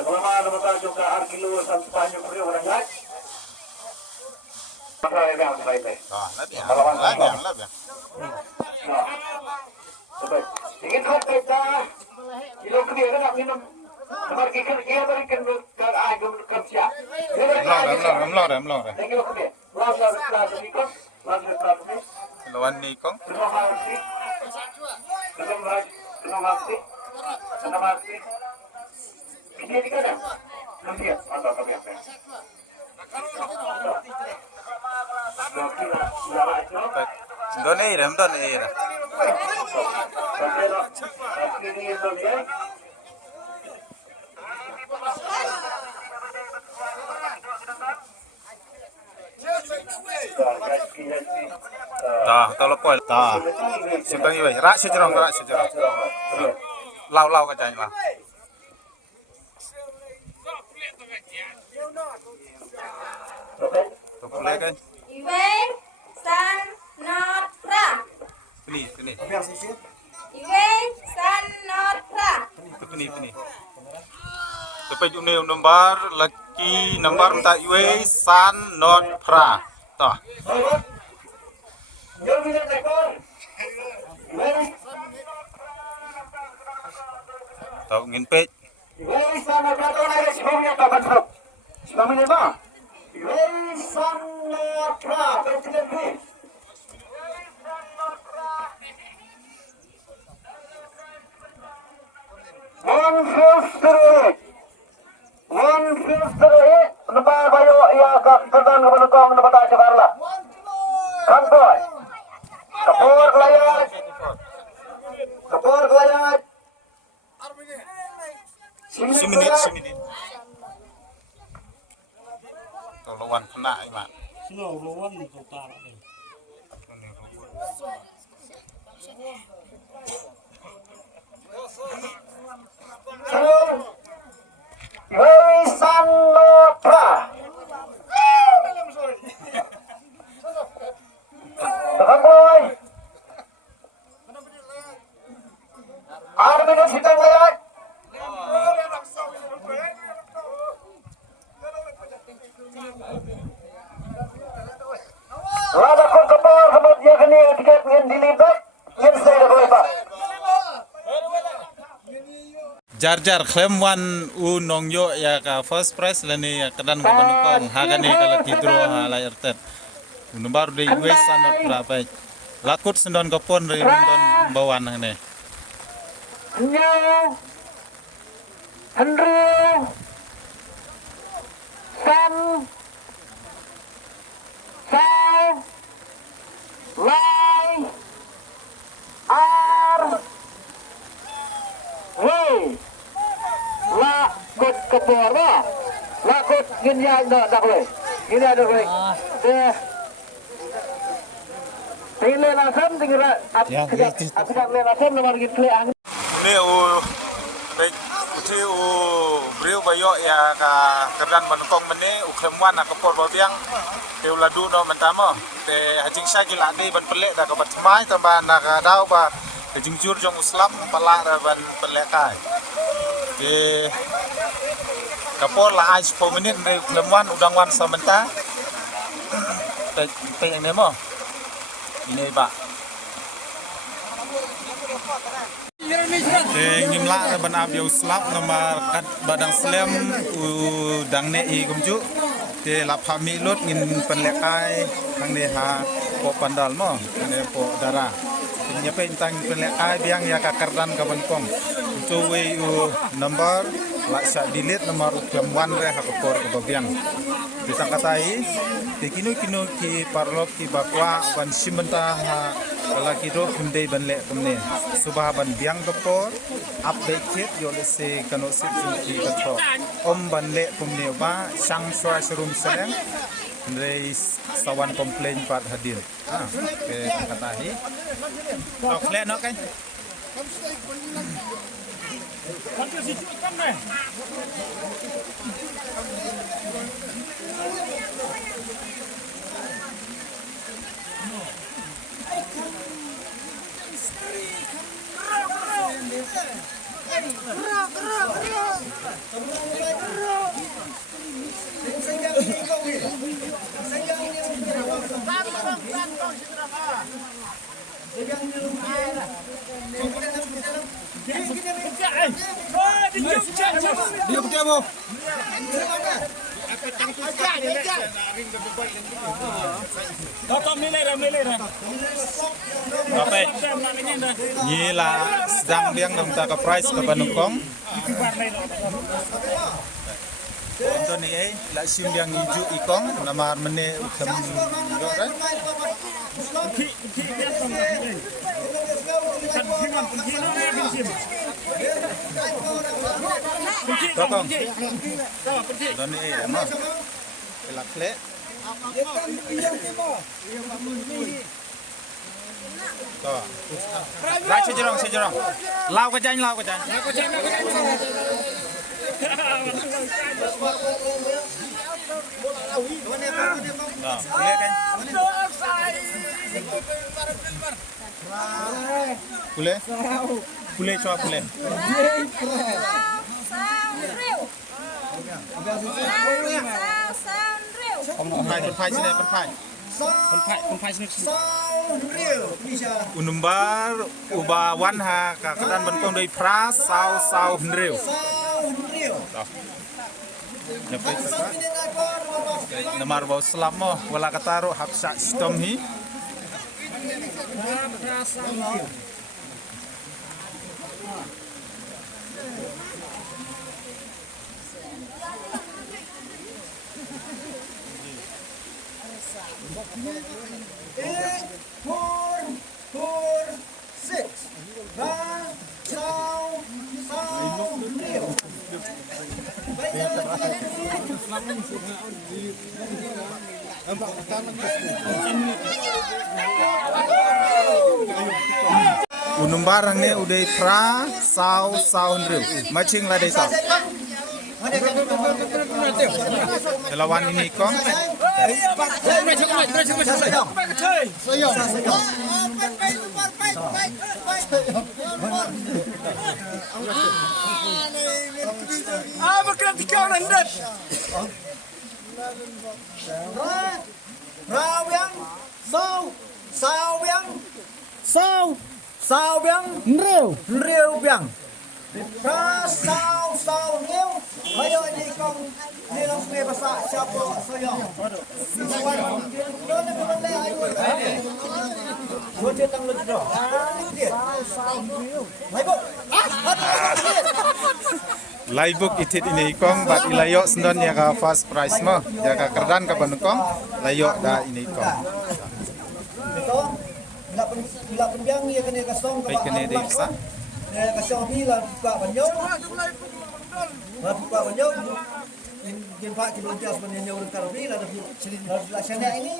Sekolah nama juga kilo sampai sepanjang beliau orang lain. Pakai yang baik-baik. Lah ya. Ingin hot kita, kilo kedua kan minum. Nomor kita dia berikan ke agam kerja. Remlong. Kilo kedua, langsung kelas ikut, langsung kelas ini. Lawan ni kong. Kenapa? Ini di mana? Nanti ya, atau apa? Don air. Tolong poil. Simpang iwe. Rak sejerong. Lau kacanya lah. Boleh kan? Iwe san not pra. Peni. Iwe san not pra. Peni. Sampai jumlah nomor laki nomor minta iwe san not pra. Tah. Tahu ngin pej. Seminit. Tolongan kena iman. Jar klaim wan u nong yo ya ka first prize lani ya kedan mabanukong hagani kalau tidro halayar tet. Nomor de US sanot berapa? Lakut sendon kapon dari don bawan ne. Henry Sam Lai Ar Lakut kepor lakut gini ada gue tinggal langsung tinggal aku tak langsung nomor gitu angin Ni u brio bayo ya ka kedan manukong mene u klemwan na kapor babiang te uladu no mentamo te hajing syagil ade ban pelek da ka batmai tamba na ka dau ba hajing jur jong uslam pala ban pelekai ke kapor la ai 10 menit re klemwan udang wan samenta te ini mo ini ba ngimla ban abiau slap nomor kat badang slam u dangne I gumju te lapami lut ngin penlekai hang ne ha po pandal mo ne po dara nyepe intang penlekai biang ya kakardan ka bankong tu we u nomor laksa delete nomor jamwan re ha kopor ka biang bisang katai te kinu ki parlok ki bakwa ban simenta ha lagi do kumdei banle kumne subah ban biang kopor update kit yo lese kano sit ki kato om banle kumne ba sang swa serum seleng ndrei sawan komplain pat hadir ke kata hi ok le no kan Oke. Ni lah sedang biang dalam taka price ke Bandungkong. Untuk ni lah sim biang hijau ikong nama mene utam doran. Tokong. Untuk ni mah. Elak le. Tuh. Right sejerong. Lau ke jang. Nah, boleh kan? Boleh coba boleh. Penpai sini. Unumbar ubawan ha kakadan bentong dari pra sau hendreu. Dapat namar bau selama wala kataro hapsa sistem hi. Unum barang ni udah pra sau hendreu. Macing lah desa. Lawan ini kong. Sao biang rêu biang pra sao rêu ayo ini kong ni long me basa siapa soyo Buat tang lu dro Laibuk itit ini kong bat ilayok sendon ya ka first price mah ya ka kerdan ka Bandungkong layok da ini kong. Bila penjang ia kena kasong Baik kena desa. kasong bila buka banyak. Buka banyak. Yang pak kita ucap sebenarnya orang Karabi lah laksana ini.